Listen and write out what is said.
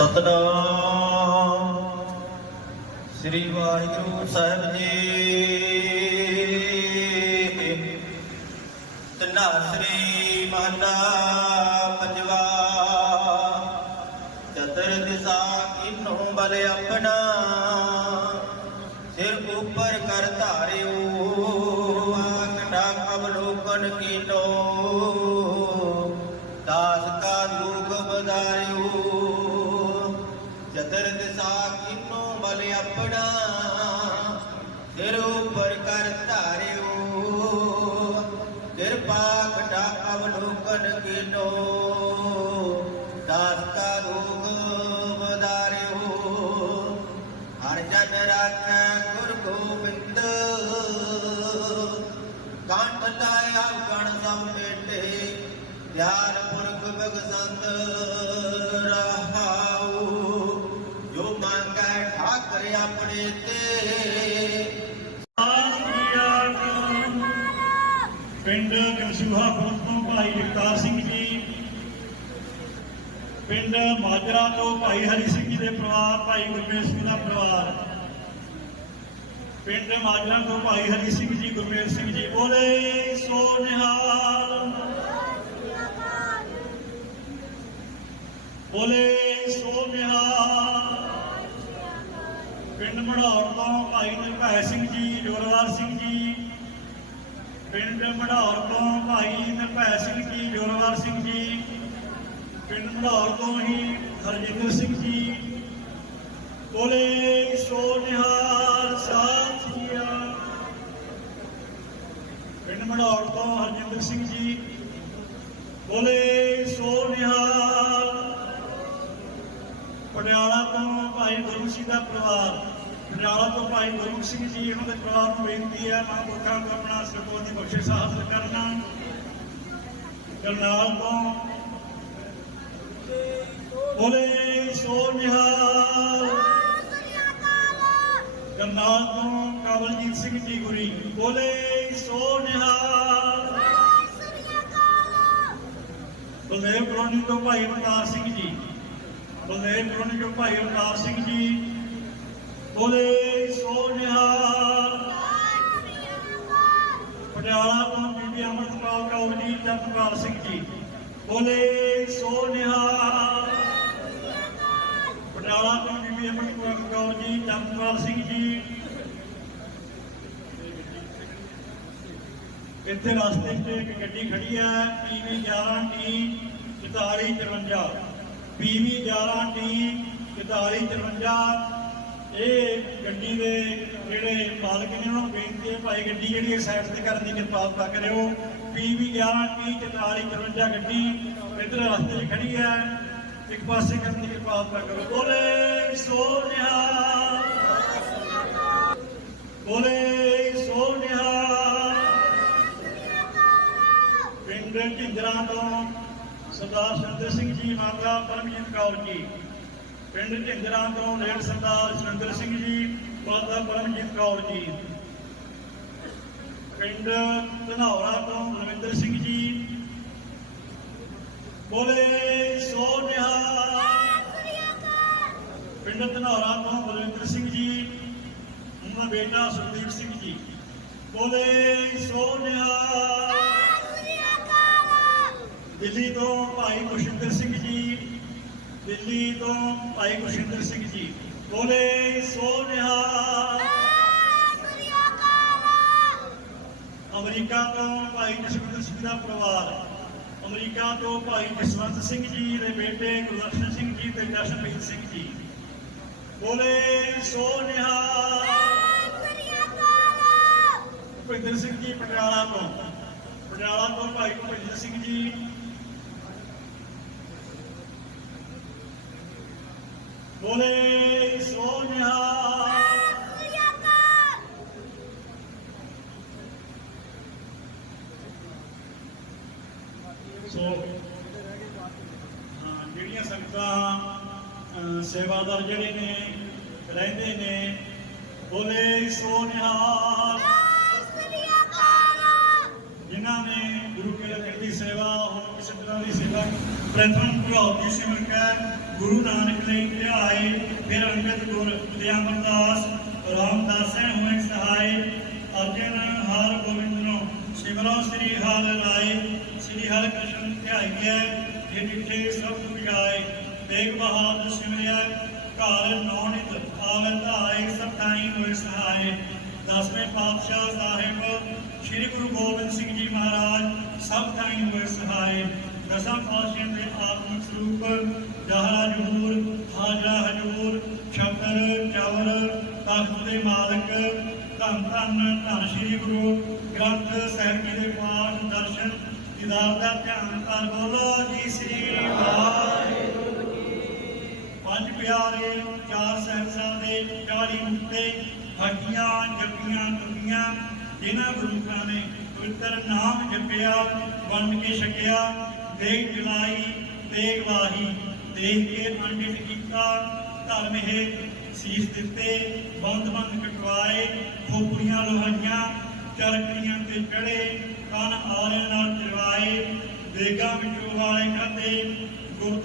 ਸਤਨਾਮ। ਸ੍ਰੀ ਵਾਹਿਗੁਰੂ ਸਾਹਿਬ ਜੀ। ਤਨਾਸਰੀ ਮਹਲਾ ਪੰਜਵਾ। ਚਤਰ ਦਿਸ਼ਾ ਕਿਨੋ ਬਲ ਆਪਣਾ। ਆਪਣਾ ਸਿਰ ਉੱਪਰ ਕਰ ਧਾਰਿਓ। ਕਿਰਪਾ ਕਟਾ ਅਵਲੋਕਨ ਕੀਨੋ। ਦਾਸ ਕਾ ਦੁਖ ਬਦਾਰਿਓ ਹਰ ਜਨ ਰਾਖੈ ਗੁਰ ਗੋਬਿੰਦ। ਕੰਠ ਲਾਇਆ ਗਣ ਸਭ ਮੇਟੇ ਪੁਰਖ ਭਗਸੰਤ ਰਹਾਉ ਪਿੰਡ ਕਨਸੂਹਾ ਤੋਂ ਭਾਈ ਜਗਤਾਰ ਸਿੰਘ ਜੀ, ਪਿੰਡ ਮਾਜਰਾ ਤੋਂ ਭਾਈ ਹਰੀ ਸਿੰਘ ਜੀ ਦੇ ਪਰਿਵਾਰ, ਭਾਈ ਗੁਰਮੇਲ ਸਿੰਘ ਦਾ ਪਰਿਵਾਰ। ਪਿੰਡ ਮਾਜਰਾ ਤੋਂ ਭਾਈ ਹਰੀ ਸਿੰਘ ਜੀ, ਗੁਰਮੇਲ ਸਿੰਘ ਜੀ, ਬੋਲੇ ਸੋ ਨਿਹਾਲ ਬੋਲੇ ਸੋ ਨਿਹਾਲ ਪਿੰਡ ਮੜੌਰ ਤੋਂ ਭਾਈ ਨਿਰਭੈ ਸਿੰਘ ਜੀ ਜੋਰਵਾਰ ਸਿੰਘ ਜੀ ਪਿੰਡ ਮੜੌਰ ਤੋਂ ਭਾਈ ਨਿਰਭੈ ਸਿੰਘ ਜੀ, ਜੋਰਵਾਰ ਸਿੰਘ ਜੀ। ਪਿੰਡ ਮੜੌਰ ਤੋਂ ਹੀ ਹਰਜਿੰਦਰ ਸਿੰਘ ਜੀ। ਕੋਲੇ ਸੋ ਨਿਹਾਲ ਸਾਥੀਆ ਪਿੰਡ ਮੜੌਰ ਤੋਂ ਹਰਜਿੰਦਰ ਸਿੰਘ ਜੀ। ਕੋਲੇ ਸੋ ਨਿਹਾਲ। ਪਟਿਆਲਾ ਤੋਂ ਭਾਈ ਗੁਰੂ ਸਿੰਘ ਦਾ ਪਰਿਵਾਰ। ਪਟਿਆਲਾ ਤੋਂ ਭਾਈ ਗੁਰੂ ਸਿੰਘ ਜੀ, ਉਹਨਾਂ ਦੇ ਪਰਿਵਾਰ ਨੂੰ ਬੇਨਤੀ ਹੈ, ਮਾਂ ਪੁੱਤਾਂ ਨੂੰ ਆਪਣਾ ਸਰਬੋਤ ਦੀ ਬਖਸ਼ਿਸ਼ ਹਾਸਲ ਕਰਨਾ। ਕਰਨਾਲ ਤੋਂ ਬੋਲੇ ਸੋ ਨਿਹਾਲ ਕਰਨਾਲ ਤੋਂ ਕਵਲਜੀਤ ਸਿੰਘ ਜੀ ਗੁਰੀ। ਬੋਲੇ ਸੋ ਨਿਹਾਲ ਬਲਦੇਵ ਕਲੋਨੀ ਤੋਂ ਭਾਈ ਅਵਤਾਰ ਸਿੰਘ ਜੀ। ਬਲਦੇਵ ਕਲੋਨੀ ਤੋਂ ਭਾਈ ਅਵਤਾਰ ਸਿੰਘ ਜੀ। ਬੋਲੇ ਸੋ ਨਿਹਾਲ ਪਟਿਆਲਾ ਤੋਂ ਬੀਬੀ ਅਮਰਪਾਲ ਕੌਰ ਜੀ ਚੰਦਪਾਲ ਸਿੰਘ ਜੀ। ਬੋਲੇ ਸੋ ਨਿਹਾਲ ਪਟਿਆਲਾ ਤੋਂ ਬੀਬੀ ਅਮਰਪਾਲ ਕੌਰ ਜੀ ਚੰਦਪਾਲ ਸਿੰਘ ਜੀ। ਇੱਥੇ ਰਸਤੇ 'ਚ ਇੱਕ ਗੱਡੀ ਖੜੀ ਹੈ ਪੀਵੀ 11 ਟੀ 4453 ਪੀਵੀ 11 ਟੀ 4453 ਇਹ ਗੱਡੀ ਦੇ ਜਿਹੜੇ ਮਾਲਕ ਨੇ, ਉਹਨਾਂ ਨੂੰ ਬੇਨਤੀ ਹੈ ਭਾਈ ਗੱਡੀ ਜਿਹੜੀ ਹੈ ਸਾਈਡ ਤੇ ਕਰਨ ਦੀ ਕਿਰਪਾਲਤਾ ਕਰਿਓ। ਪੀਵੀ 11 ਟੀ 4453 ਗੱਡੀ ਇੱਧਰ ਰਸਤੇ 'ਚ ਖੜੀ ਹੈ। ਇੱਕ ਪਾਸੇ ਕਰਨ ਦੀ ਕਿਰਪਾਲਤਾ ਕਰੋ ਬੋਲੇ ਸੋ ਬੋਲੇ ਸੋ ਨਿਹਾਲ। ਪਿੰਡ ਢਿੰਗਰਾਂ ਤੋਂ ਸਰਦਾਰ ਸ਼ੰਦਰ ਸਿੰਘ ਜੀ, ਮਾਤਾ ਪਰਮਜੀਤ ਕੌਰ ਜੀ। ਪਿੰਡ ਢਿੰਗਰਾਂ ਤੋਂ ਲੇਟ ਸਰਦਾਰ ਸੁਰਿੰਦਰ ਸਿੰਘ ਜੀ ਮਾਤਾ ਪਰਮਜੀਤ ਕੌਰ ਜੀ। ਪਿੰਡ ਧਨੌਰਾ ਤੋਂ ਰਵਿੰਦਰ ਸਿੰਘ ਜੀ। ਬੋਲੇ ਸੋ ਨਿਹਾਲ। ਪਿੰਡ ਧਨੌਰਾ ਤੋਂ ਬਲਵਿੰਦਰ ਸਿੰਘ ਜੀ। ਉਹਨਾਂ ਦਾ ਬੇਟਾ ਸੁਖਦੀਪ ਸਿੰਘ ਜੀ। ਬੋਲੇ ਸੋ ਨਿਹਾਲ। ਦਿੱਲੀ ਤੋਂ ਭਾਈ ਕੁਸ਼ਿੰਦਰ ਸਿੰਘ ਜੀ। ਦਿੱਲੀ ਤੋਂ ਭਾਈ ਗੁਰਸ਼ਿੰਦਰ ਸਿੰਘ ਜੀ, ਬੋਲੇ ਸੋ ਨਿਹਾਲ ਅਮਰੀਕਾ ਤੋਂ ਭਾਈ ਜਸਵਿੰਦਰ ਸਿੰਘ ਦਾ ਪਰਿਵਾਰ, ਅਮਰੀਕਾ ਤੋਂ ਭਾਈ ਜਸਵੰਤ ਸਿੰਘ ਜੀ ਦੇ ਬੇਟੇ ਗੁਰਦਰਸ਼ਨ ਸਿੰਘ ਜੀ ਤੇ ਜਸ਼ਨਪ੍ਰੀਤ ਸਿੰਘ ਜੀ। ਬੋਲੇ ਸੋ ਨਿਹਾਲ ਭੁਪਿੰਦਰ ਸਿੰਘ ਜੀ, ਪਟਿਆਲਾ ਤੋਂ। ਪਟਿਆਲਾ ਤੋਂ ਭਾਈ ਭੁਪਿੰਦਰ ਸਿੰਘ ਜੀ ਬੋਲੇ ਸੋ ਨਿਹਾਲ ਸੋ ਹਾਂ ਜਿਹੜੀਆਂ ਸੰਗਤਾਂ ਅਹ, ਸੇਵਾਦਾਰ ਜਿਹੜੇ ਨੇ ਰਹਿੰਦੇ ਨੇ ਬੋਲੇ ਸੋ ਨਿਹਾਲ ਜਿਨ੍ਹਾਂ ਨੇ ਗੁਰੂ ਕੇ ਲੰਗਰ ਦੀ ਸੇਵਾ ਹੋਰ ਕਿਸੇ ਤਰ੍ਹਾਂ ਦੀ ਸੇਵਾ ਪ੍ਰਥਮ ਭਗਉਤੀ ਸਿਮਰ ਕੈ ਗੁਰੂ ਨਾਨਕ ਲਈ ਧਿਆਏ ਫਿਰ ਅੰਗਦ ਗੁਰ ਤੇ ਅਮਰਦਾਸ, ਰਾਮਦਾਸੈ ਹੋਏ ਸਹਾਏ। ਅਰਜਨ ਹਰ ਗੋਬਿੰਦ ਨੂੰ ਸਿਮਰੋ ਸ੍ਰੀ ਹਰਿ ਰਾਏ। ਸ੍ਰੀ ਹਰਿ ਕ੍ਰਿਸ਼ਨ ਧਿਆਈਐ ਜੇ ਡਿਠੇ ਸਭ ਤੁਮ ਜਾਏ ਤੇਗ ਬਹਾਦਰ ਸਿਮਰਿਆ, ਘਰ ਨੌਨਿਤ ਆਵੇ ਧਾਏ, ਸਭ ਥਾਈ ਹੋਏ ਸਹਾਏ। ਦਸਵੇਂ ਪਾਤਸ਼ਾਹ ਸਾਹਿਬ, ਸ੍ਰੀ ਗੁਰੂ ਗੋਬਿੰਦ ਸਿੰਘ ਜੀ ਮਹਾਰਾਜ, ਸਭ ਥਾਈ ਹੋਏ ਸਹਾਏ। ਦਸਾਂ ਪਾਤਸ਼ਾਹਾਂ ਦੇ ਆਤਮਿਕ ਸਰੂਪ ਜਹਰਾ ਜਹੂਰ ਹਾਜਰਾ ਹਜੂਰ ਛਤਰ ਚਵਰ ਤਖਤ ਦੇ ਮਾਲਕ, ਧੰਨ ਧੰਨ ਧੰਨ ਸ੍ਰੀ ਗੁਰੂ ਗ੍ਰੰਥ ਸਾਹਿਬ ਜੀ ਦੇ ਪਾਠ, ਦਰਸ਼ਨ, ਦੀਦਾਰ ਦਾ ਧਿਆਨ ਕਰ ਬੋਲੋ ਜੀ ਸ੍ਰੀ ਵਾਹਿਗੁਰੂ ਪੰਜ ਪਿਆਰੇ ਚਾਰ ਸਹਿਬਜ਼ਾਦੇ ਦੇ 40 ਮੁਕਤੇ ਹੱਡੀਆਂ ਜੱਪੀਆਂ ਤੁਰੀਆਂ ਜਿਨ੍ਹਾਂ ਗੁਰੂ ਨੇ ਪਵਿੱਤਰ ਨਾਮ ਜਪਿਆ, ਵੰਡ ਕੇ ਛਕਿਆ ਦੇਖ ਜਲਾਈ, ਦੇਖ ਵਾਹੀ, ਦੇਖ ਕੇ ਅੰਡਿਤ ਕੀਤਾ ਧਰਮ ਹੇਤ ਸੀਸ ਦਿੱਤੇ, ਬੰਦ ਬੰਦ ਕਟਵਾਏ, ਖੋਪੜੀਆਂ ਲੋਹਾਈਆਂ ਚਰਕੜੀਆਂ ਤੇ ਚੜੇ, ਕੰਨ ਆਰਿਆਂ ਨਾਲ ਚਰਵਾਏ ਦੇਗਾ ਵਿੱਚੋਂ ਵਾਲੇ ਖਾਦੇ ਗੁਰਦੁਆਰਾ